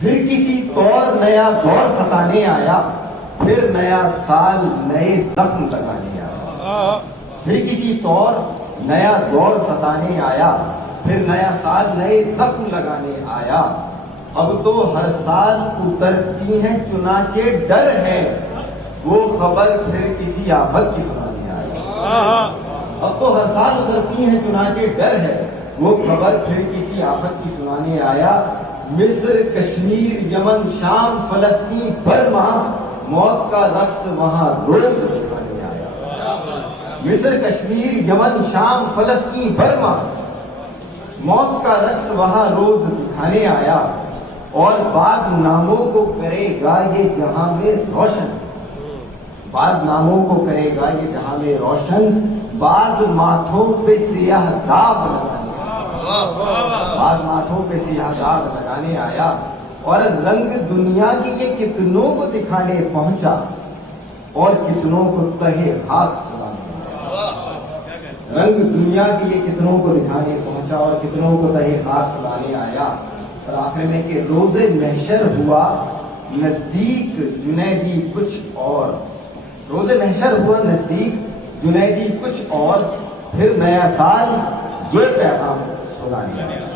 پھر کسی طور نیا دور ستانے آیا، پھر نیا سال نئے زخم لگانے آیا۔ پھر کسی طور نیا دور ستانے آیا، پھر نیا سال نئے زخم لگانے آیا۔ اب تو ہر سال اترتی ہیں چنانچہ ڈر ہے، وہ خبر پھر کسی آفت کی سنانے آیا۔ اب تو ہر سال اترتی ہیں چنانچہ ڈر ہے، وہ خبر پھر کسی آفت کی سنانے آیا۔ مصر، کشمیر، یمن، شام، فلسطین، برما، موت کا رقص وہاں روز دکھانے آیا۔ مصر، کشمیر، یمن، شام، فلسطین، برما، موت کا رقص وہاں روز دکھانے آیا۔ اور بعض ناموں کو کرے گا یہ جہاں میں روشن، بعض ناموں کو کرے گا یہ جہاں میں روشن، بعض ماتھوں پہ سیاہ داغ لگانے آیا، بعض ماتھوں پہ سیاہ داغ لگانے آیا۔ اور رنگ دنیا کی یہ کتنوں کو دکھانے پہنچا، اور کتنوں کو تہے خاک سلانے آیا۔ رنگ دنیا کی یہ کتنوں کو دکھانے پہنچا، اور کتنوں کو تہے خاک سلانے آیا۔ اور آخر میں کہ روز محشر ہوا نزدیک جنیدی کچھ اور، روز محشر ہوا نزدیک جنیدی کچھ اور، پھر نیا سال یہ پیغام سنانے آیا۔